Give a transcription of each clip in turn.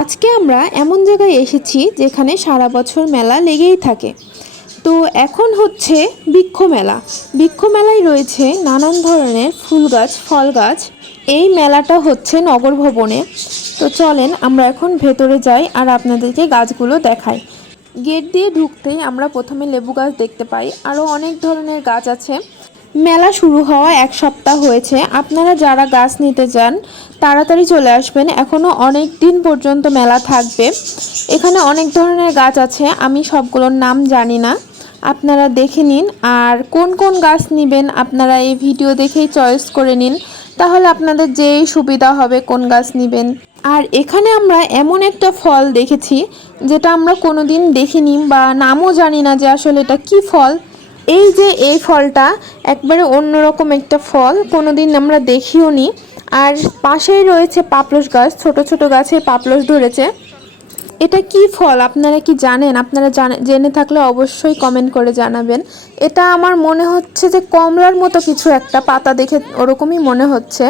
আজকে আমরা এমন জায়গায় এসেছি যেখানে সারা বছর মেলা লেগেই থাকে। তো এখন হচ্ছে বৃক্ষ মেলা। বৃক্ষ মেলায় রয়েছে নানান ধরনের ফুল গাছ, ফল গাছ। এই মেলাটা হচ্ছে নগর ভবনে। তো চলেন আমরা এখন ভেতরে যাই আর আপনাদেরকে গাছগুলো দেখাই। গেট দিয়ে ঢুকতেই আমরা প্রথমে লেবু গাছ দেখতে পাই। আরও অনেক ধরনের গাছ আছে। মেলা শুরু হওয়া এক সপ্তাহ হয়েছে। আপনারা যারা গাছ নিতে চান তাড়াতাড়ি চলে আসবেন। এখনও অনেক দিন পর্যন্ত মেলা থাকবে। এখানে অনেক ধরনের গাছ আছে, আমি সবগুলোর নাম জানি না। আপনারা দেখে নিন, আর কোন কোন গাছ নেবেন আপনারা এই ভিডিও দেখেই চয়েস করে নিন। তাহলে আপনাদের যেই সুবিধা হবে কোন গাছ নেবেন। আর এখানে আমরা এমন একটা ফল দেখেছি, যেটা আমরা কোনোদিন দেখিনি বা নামও জানি না যে আসলে এটা কি ফল। এই যে এই ফলটা একবারে অন্যরকম একটা ফল কোনো দিন আমরা দেখিও নি। আর পাশেই রয়েছে পাপলস গাছ, ছোট ছোট গাছে পাপলস ধরেছে। এটা কি ফল? আপনারা কি জানেন? আপনারা জানে থাকলে অবশ্যই কমেন্ট করে জানাবেন। এটা আমার মনে হচ্ছে যে কমলার মতো কিছু একটা পাতা দেখে ওরকমই মনে হচ্ছে।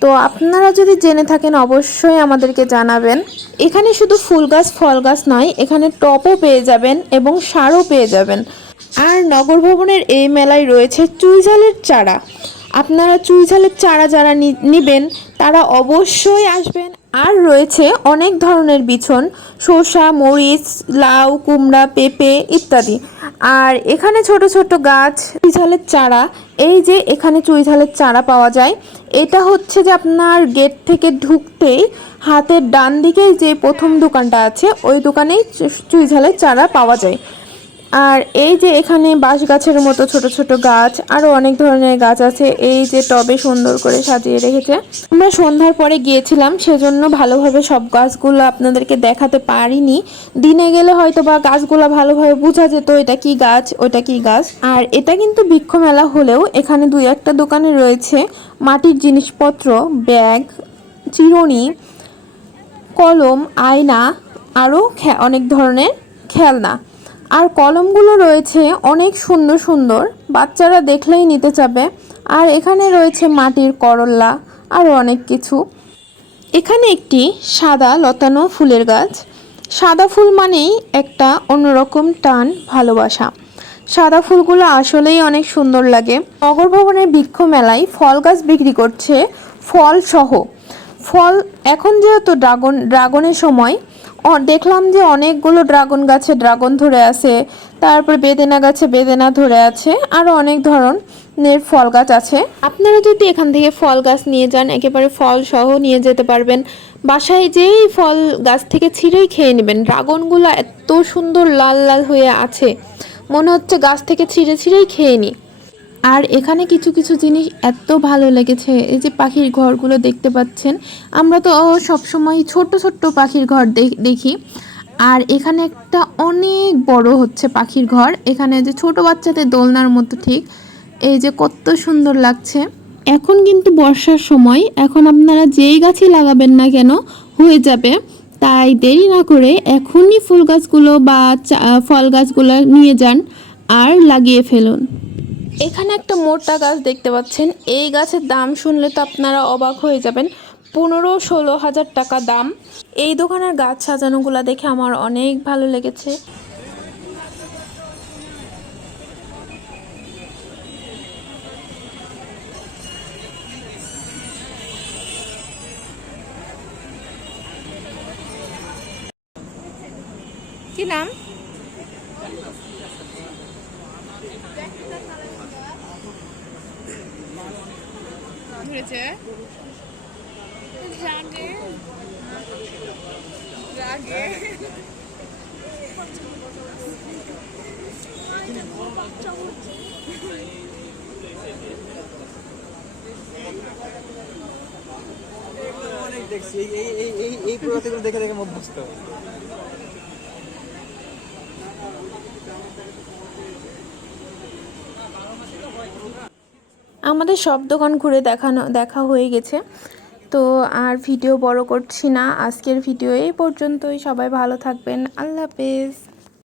তো আপনারা যদি জেনে থাকেন, অবশ্যই আমাদেরকে জানাবেন। এখানে শুধু ফুল গাছ, ফল গাছ নয়, এখানে টপও পেয়ে যাবেন এবং সারও পেয়ে যাবেন। আর নগর ভবনের এই মেলায় রয়েছে চুইঝালের চারা। আপনারা চুইঝালের চারা যারা নিবেন, তারা অবশ্যই আসবেন। আর রয়েছে অনেক ধরনের বিছন, শসা, মরিচ, লাউ, কুমড়া, পেঁপে ইত্যাদি। আর এখানে ছোট ছোট গাছ, চুইঝালের চারা। এই যে এখানে চুইঝালের চারা পাওয়া যায়, এটা হচ্ছে যে আপনার গেট থেকে ঢুকতেই হাতের ডান দিকেই যে প্রথম দোকানটা আছে, ওই দোকানেই চুইঝালের চারা পাওয়া যায়। আর এই যে এখানে বাঁশ গাছের মতো ছোট ছোট গাছ আরও অনেক ধরনের গাছ আছে। এই যে টবে সুন্দর করে সাজিয়ে রেখেছে। আমরা সন্ধ্যার পরে গিয়েছিলাম, সেজন্য ভালোভাবে সব গাছগুলো আপনাদেরকে দেখাতে পারিনি। দিনে গেলে হয়তো বা গাছগুলো ভালোভাবে বোঝা যেত, এটা কি গাছ, ওটা কি গাছ। আর এটা কিন্তু বৃক্ষ মেলা হলেও এখানে দুই একটা দোকানে রয়েছে। মাটির জিনিসপত্র, ব্যাগ, চিরুনি, কলম, আয়না আরও অনেক ধরনের খেলনা। আর কলমগুলো রয়েছে অনেক সুন্দর সুন্দর। বাচ্চারা দেখলেই নিতে চাবে। আর এখানে রয়েছে মাটির করল্লা আরও অনেক কিছু। এখানে একটি সাদা লতানো ফুলের গাছ। সাদা ফুল মানেই একটা অন্যরকম টান ভালোবাসা। সাদা ফুলগুলো আসলেই অনেক সুন্দর লাগে। নগর ভবনের বৃক্ষ মেলায় ফল গাছ বিক্রি করছে ফল সহ ফল এখন যেহেতু ড্রাগন, ড্রাগনের সময় দেখলাম যে অনেকগুলো ড্রাগন গাছে ড্রাগন ধরে আছে, তারপর বেদেনা গাছে বেদেনা ধরে আছে আরও অনেক ধরনের ফল গাছ আছে। আপনারা যদি এখান থেকে ফল গাছ নিয়ে যান, একেবারে ফল সহ নিয়ে যেতে পারবেন। বাসায় যেই ফল গাছ থেকে ছিঁড়েই খেয়ে নেবেন। ড্রাগনগুলো এত সুন্দর লাল লাল হয়ে আছে। মনে হচ্ছে গাছ থেকে ছিঁড়ে ছিঁড়েই খেয়ে নিই আর এখানে কিছু কিছু জিনিস এত ভালো লেগেছে, এই যে পাখির ঘরগুলো দেখতে পাচ্ছেন। আমরা তো সবসময় ছোট্ট ছোট্ট পাখির ঘর দেখ- আর এখানে একটা অনেক বড় হচ্ছে পাখির ঘর। এখানে যে ছোট বাচ্চাদের দোলনার মতো ঠিক। এই যে কত সুন্দর লাগছে। এখন কিন্তু বর্ষার সময়, এখন আপনারা যেই গাছই লাগাবেন না কেন, হয়ে যাবে। তাই দেরি না করে এখনই ফুল গাছগুলো বা ফল গাছগুলো নিয়ে যান আর লাগিয়ে ফেলুন। এখানে একটা মোটা গাছ দেখতে পাচ্ছেন। এই গাছের দাম শুনলে তো আপনারা অবাক হয়ে যাবেন। পনেরো ষোলো হাজার টাকা দাম। এই দোকানের গাছ সাজানোগুলো দেখে আমার অনেক ভালো লেগেছে। কি নাম? ধরেছে রাগে। রাগে। দেখছি। এই এই এই এই এই প্রজাতিগুলো দেখে দেখে আমি অভ্যস্ত আমাদের সব দোকান ঘুরে দেখানো, দেখা হয়ে গেছে। তো আর ভিডিও বড় করছি না। আজকের ভিডিও এই পর্যন্তই। সবাই ভালো থাকবেন। আল্লাহ হাফেজ।